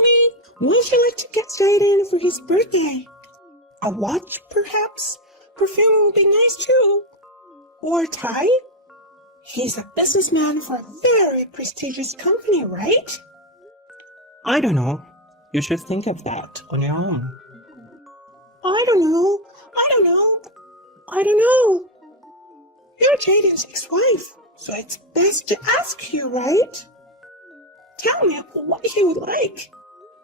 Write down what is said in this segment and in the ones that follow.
Naomi, what would you like to get Jaden for his birthday? A watch, perhaps? Perfume would be nice too. Or a tie? He's a businessman for a very prestigious company, right? I don't know. You should think of that on your own. I don't know. You're Jaden's ex-wife, so it's best to ask you, right? Tell me what he would like.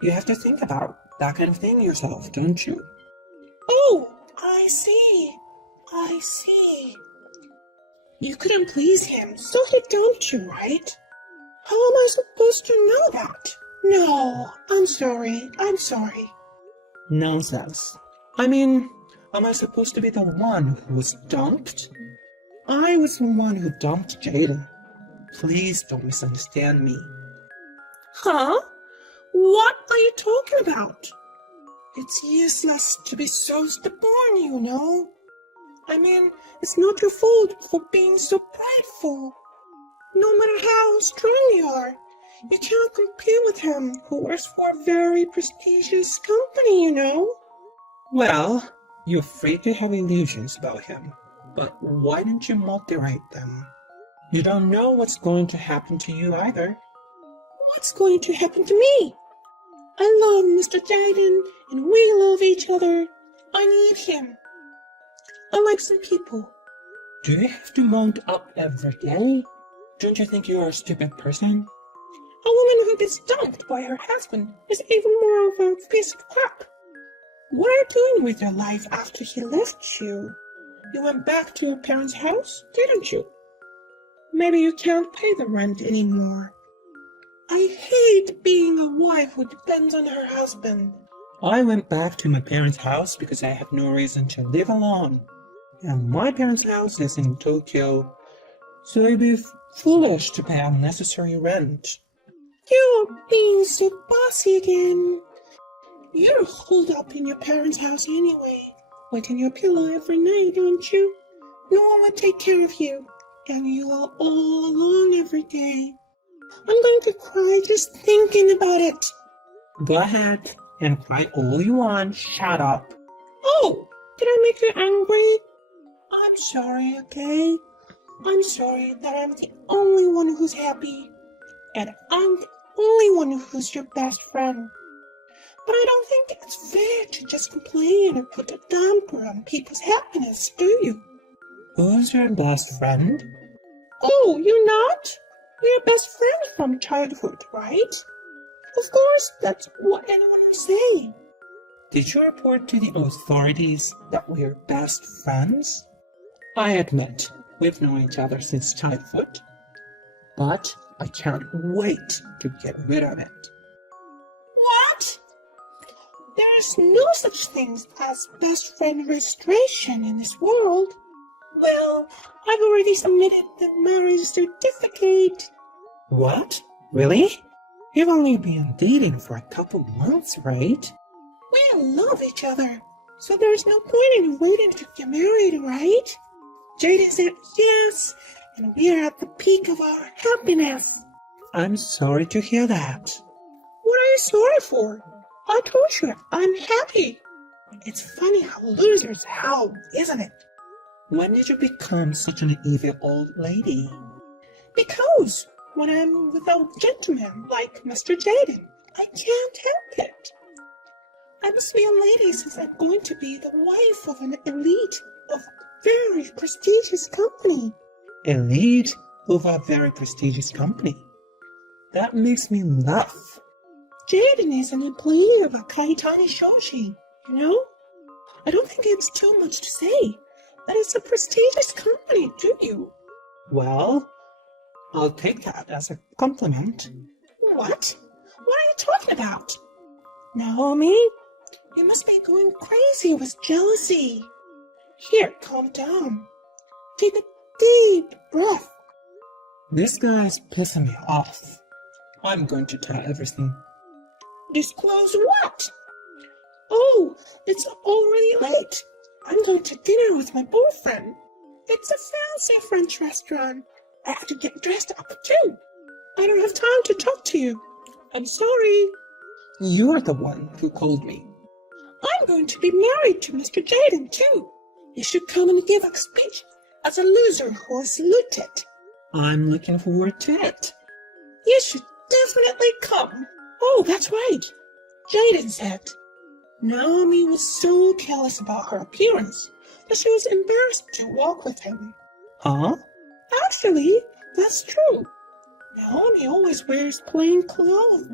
You have to think about that kind of thing yourself, don't you? Oh, I see. You couldn't please him, so he dumped you, right? How am I supposed to know that? No, I'm sorry. Nonsense. I mean, am I supposed to be the one who was dumped? I was the one who dumped Jaden. Please don't misunderstand me. Huh? What are you talking about? It's useless to be so stubborn, you know. I mean, it's not your fault for being so prideful. No matter how strong you are, you can't compete with him who works for a very prestigious company, you know. Well, you're free to have illusions about him, but why don't you moderate them? You don't know what's going to happen to you either. What's going to happen to me? I love Mr. Jaden, and we love each other. I need him. Unlike some people. Do you have to mount up every day? Don't you think you're a stupid person? A woman who gets dumped by her husband is even more of a piece of crap. What are you doing with your life after he left you? You went back to your parents' house, didn't you? Maybe you can't pay the rent anymore. I hate being a wife who depends on her husband. I went back to my parents' house because I had no reason to live alone. And my parents' house is in Tokyo, so it'd be foolish to pay unnecessary rent. You're being so bossy again. You're holed up in your parents' house anyway, wetting your pillow every night, don't you? No one will take care of you, and you are all alone every day. I'm going to cry just thinking about it. Go ahead and cry all you want. Shut up. Oh, did I make you angry? I'm sorry, okay? I'm sorry that I'm the only one who's happy. And I'm the only one who's your best friend. But I don't think it's fair to just complain or put a damper on people's happiness, do you? Who's your best friend? Oh, you're not? We're best friends from childhood, right? Of course, that's what anyone would say. Did you report to the authorities that we're best friends? I admit, we've known each other since childhood, but I can't wait to get rid of it. What? There's no such thing as best friend registration in this world. Well, I've already submitted the marriage certificate. What? Really? You've only been dating for a couple months, right? We love each other, so there's no point in waiting to get married, right? Jaden said yes, and we're at the peak of our happiness. I'm sorry to hear that. What are you sorry for? I told you, I'm happy. It's funny how losers howl, isn't it? When did you become such an evil old lady? Because when I'm with a gentleman like Mr. Jaden, I can't help it. I must be a lady since I'm going to be the wife of an elite of a very prestigious company. Elite of a very prestigious company? That makes me laugh. Jaden is an employee of a Kaitani Shoshi, you know? I don't think it's too much to say that it's a prestigious company, do you? Well, I'll take that as a compliment. What? What are you talking about? Naomi, you must be going crazy with jealousy. Here, calm down. Take a deep breath. This guy's pissing me off. I'm going to tell everything. Disclose what? Oh, it's already late. I'm going to dinner with my boyfriend. It's a fancy French restaurant. I have to get dressed up too. I don't have time to talk to you. I'm sorry. You're the one who called me. I'm going to be married to Mr. Jaden, too. You should come and give a speech as a loser who has looted. I'm looking forward to it. You should definitely come. Oh, that's right. Jaden said Naomi was so careless about her appearance that she was embarrassed to walk with him. Huh? Actually, that's true. Naomi always wears plain clothes.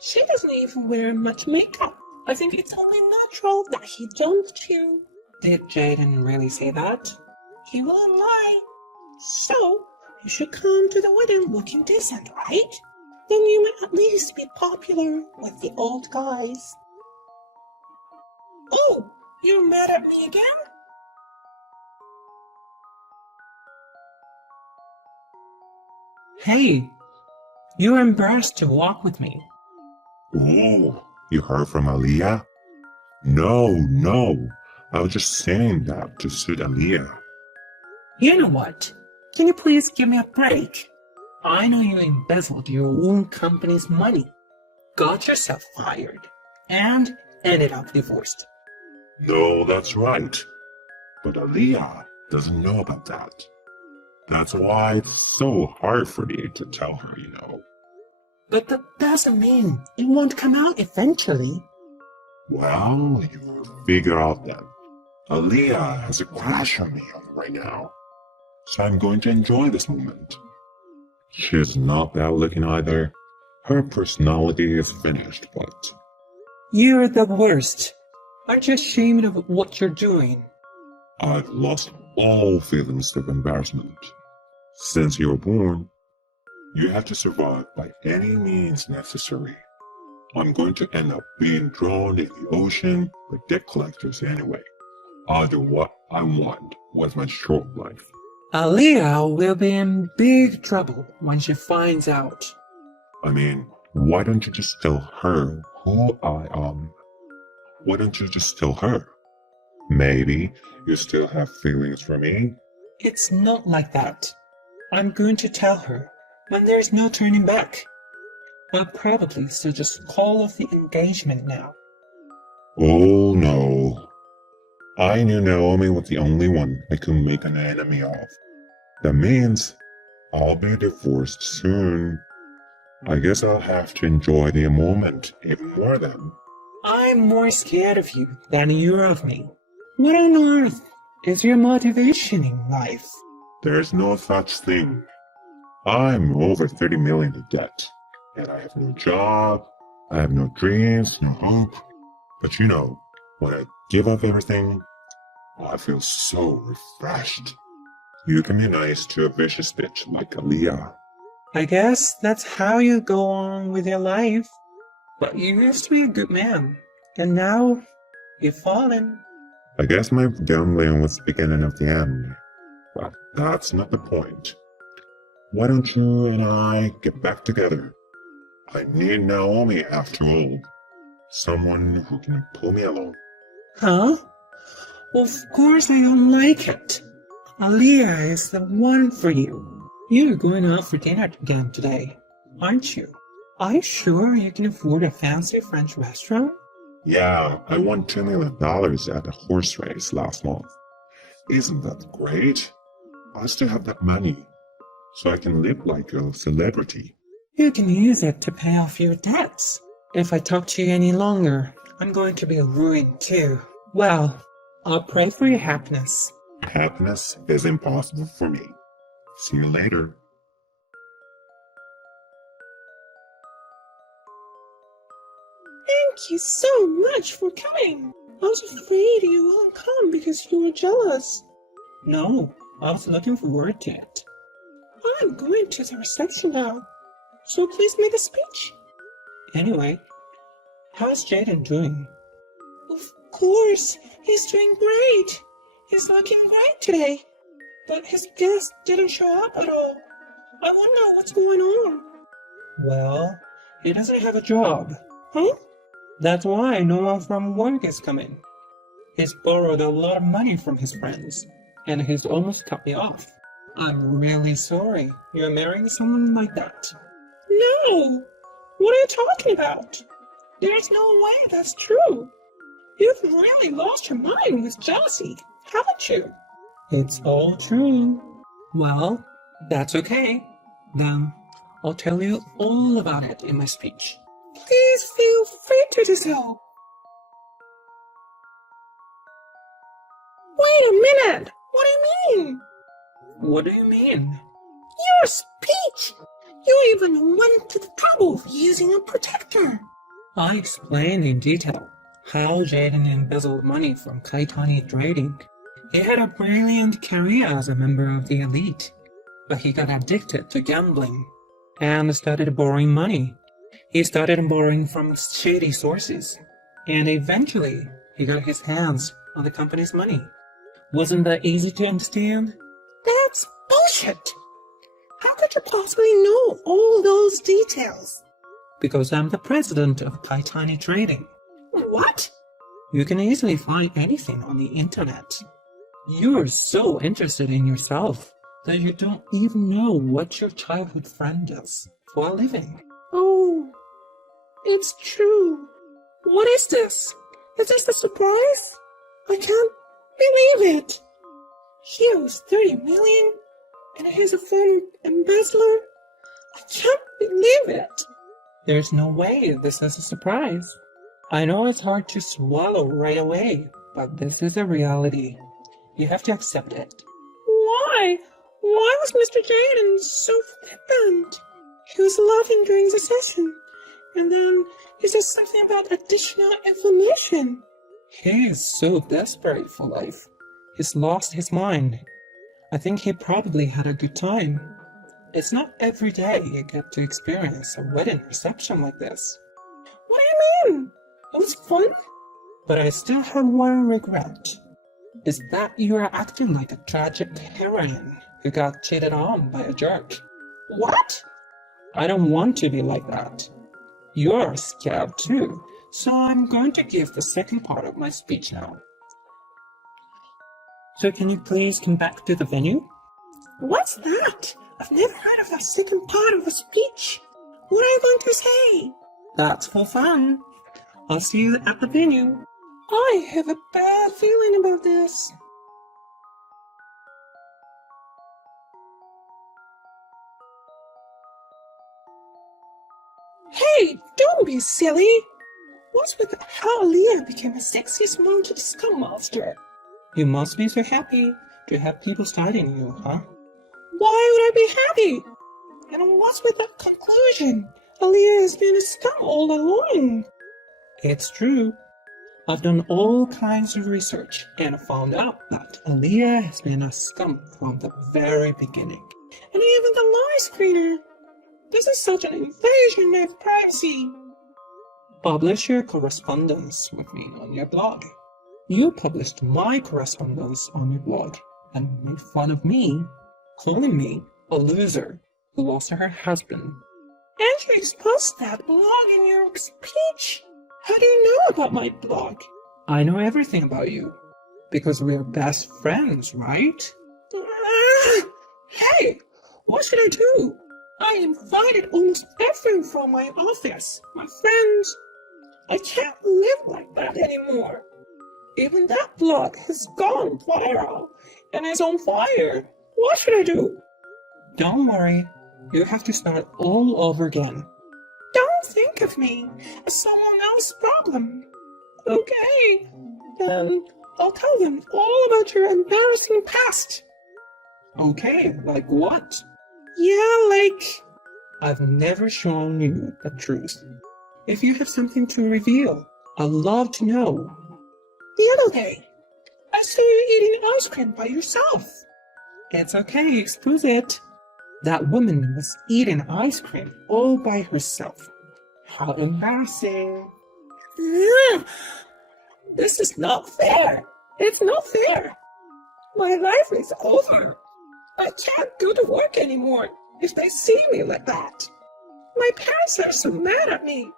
She doesn't even wear much makeup. I think it's only natural that he dumped you. Did Jaden really say that? He won't lie. So, you should come to the wedding looking decent, right? Then you might at least be popular with the old guys. Oh, you're mad at me again? Hey, you're embarrassed to walk with me. Oh, you heard from Aaliyah? No. I was just saying that to suit Aaliyah. You know what? Can you please give me a break? I know you embezzled your own company's money, got yourself fired, and ended up divorced. No, that's right. But Aaliyah doesn't know about that. That's why it's so hard for me to tell her, you know. But that doesn't mean it won't come out eventually. Well, you figure out then. Aaliyah has a crush on me right now. So I'm going to enjoy this moment. She's not bad looking either. Her personality is finished, but You're the worst. Aren't you ashamed of what you're doing? I've lost all feelings of embarrassment. Since you were born, you have to survive by any means necessary. I'm going to end up being drawn in the ocean by debt collectors anyway. I'll do what I want with my short life. Aaliyah will be in big trouble when she finds out. I mean, why don't you just tell her who I am? Why don't you just tell her? Maybe you still have feelings for me? It's not like that. I'm going to tell her when there's no turning back. I'll probably just call off the engagement now. Oh no. I knew Naomi was the only one I could make an enemy of. That means I'll be divorced soon. I guess I'll have to enjoy the moment even more then. I'm more scared of you than you're of me. What on earth is your motivation in life? There's no such thing. I'm over 30 million in debt, and I have no job, I have no dreams, no hope. But you know, when I give up everything, I feel so refreshed. You can be nice to a vicious bitch like Aaliyah. I guess that's how you go on with your life. But you used to be a good man, and now you've fallen. I guess my gambling was the beginning of the end. But that's not the point. Why don't you and I get back together? I need Naomi after all. Someone who can pull me along. Huh? Of course I don't like it. Aaliyah is the one for you. You're going out for dinner again today, aren't you? Are you sure you can afford a fancy French restaurant? Yeah, I won $2 million at a horse race last month. Isn't that great? I still have that money, so I can live like a celebrity. You can use it to pay off your debts. If I talk to you any longer, I'm going to be ruined too. Well, I'll pray for your happiness. Happiness is impossible for me. See you later. Thank you so much for coming. I was afraid you won't come because you were jealous. No, I was looking forward to it. I'm going to the reception now, so please make a speech. Anyway, how's Jaden doing? Of course, he's doing great. He's looking great today. But his guest didn't show up at all. I wonder what's going on. Well, he doesn't have a job. Huh? That's why no one from work is coming. He's borrowed a lot of money from his friends, and he's almost cut me off. I'm really sorry you're marrying someone like that. No! What are you talking about? There's no way that's true. You've really lost your mind with jealousy, haven't you? It's all true. Well, that's okay. Then I'll tell you all about it in my speech. Please feel free to do so. Wait a minute! What do you mean? What do you mean? Your speech! You even went to the trouble of using a protector. I explained in detail how Jaden embezzled money from Kaitani trading. He had a brilliant career as a member of the elite, but he got addicted to gambling and started borrowing money. He started borrowing from shady sources, and eventually he got his hands on the company's money. Wasn't that easy to understand? That's bullshit! How could you possibly know all those details? Because I'm the president of Kaitani Trading. What? You can easily find anything on the internet. You're so interested in yourself that you don't even know what your childhood friend does for a living. Oh, it's true. What is this? Is this a surprise? I can't believe it. Here is 30 million, and here's a former embezzler. I can't believe it. There's no way this is a surprise. I know it's hard to swallow right away, but this is a reality. You have to accept it. Why? Why was Mr. Jaden so flippant? He was laughing during the session, and then he said something about additional information. He is so desperate for life. He's lost his mind. I think he probably had a good time. It's not every day you get to experience a wedding reception like this. What do you mean? It was fun? But I still have one regret. Is that you are acting like a tragic heroine who got cheated on by a jerk. What? I don't want to be like that. You're scared too, so I'm going to give the second part of my speech now. So can you please come back to the venue? What's that? I've never heard of a second part of a speech. What are you going to say? That's for fun. I'll see you at the venue. I have a bad feeling about this. Hey, don't be silly. What's with how Leah became a sexy mounted scum monster? You must be so happy to have people studying you, huh? Why would I be happy? And what's with that conclusion? Aaliyah has been a scum all along. It's true. I've done all kinds of research and found out that Aaliyah has been a scum from the very beginning. And even the live screener. This is such an invasion of privacy. Publish your correspondence with me on your blog. You published my correspondence on your blog and made fun of me, calling me a loser who lost her husband. And you exposed that blog in your speech. How do you know about my blog? I know everything about you, because we're best friends, right? Hey, what should I do? I invited almost everyone from my office, my friends. I can't live like that anymore. Even that blog has gone viral and is on fire. What should I do? Don't worry, you have to start all over again. Don't think of me as someone else's problem. Okay, then I'll tell them all about your embarrassing past. Okay, like what? Yeah, like... I've never shown you the truth. If you have something to reveal, I'd love to know. The other day, I saw you eating ice cream by yourself. It's okay, expose it. That woman was eating ice cream all by herself. How embarrassing. This is not fair. It's not fair. My life is over. I can't go to work anymore if they see me like that. My parents are so mad at me.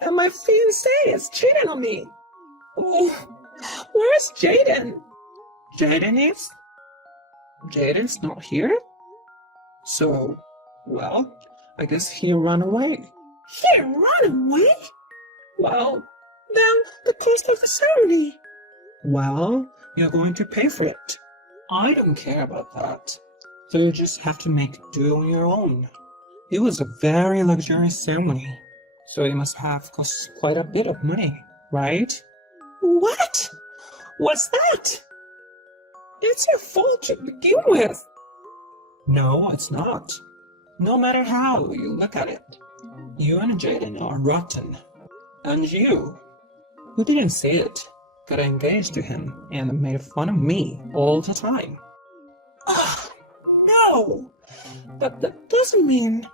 And my fiancé is cheating on me. Oh, where's Jaden? Jaden's not here? So, well, I guess he ran away. He ran away? Well, then the cost of the ceremony. Well, you're going to pay for it. I don't care about that. So you just have to make do on your own. It was a very luxurious ceremony, so it must have cost quite a bit of money, right? What? What's that? It's your fault to begin with. No, it's not. No matter how you look at it, you and Jaden are rotten. And you, who didn't say it, got engaged to him and made fun of me all the time. Ah, no! But that doesn't mean...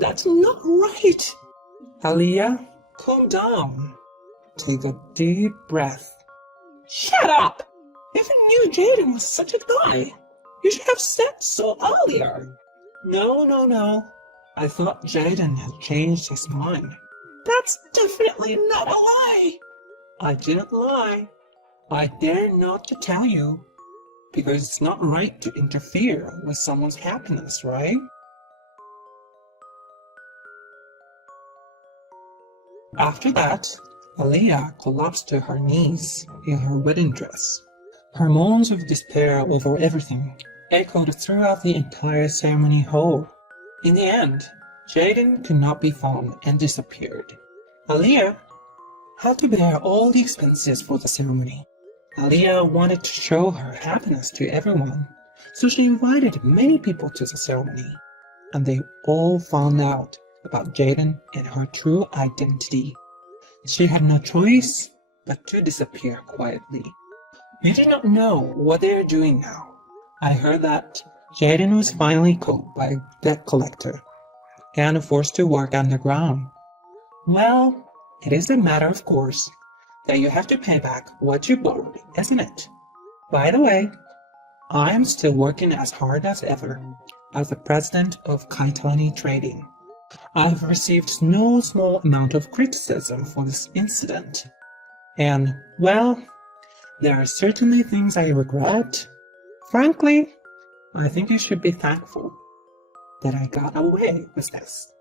That's not right. Aliyah, calm down. Take a deep breath. Shut up! If you knew Jaden was such a guy, you should have said so earlier. No. I thought Jaden had changed his mind. That's definitely not a lie. I didn't lie. I dare not to tell you, because it's not right to interfere with someone's happiness, right? After that, Aliyah collapsed to her knees in her wedding dress. Her moans of despair over everything echoed throughout the entire ceremony hall. In the end, Jaden could not be found and disappeared. Aliyah had to bear all the expenses for the ceremony. Aliyah wanted to show her happiness to everyone, so she invited many people to the ceremony, and they all found out about Jaden and her true identity. She had no choice but to disappear quietly. We did not know what they are doing now. I heard that Jaden was finally caught by a debt collector and forced to work underground. Well, it is a matter of course that you have to pay back what you borrowed, isn't it? By the way, I am still working as hard as ever as the president of Kaitani Trading. I have received no small amount of criticism for this incident. And, well, there are certainly things I regret. Frankly, I think you should be thankful that I got away with this.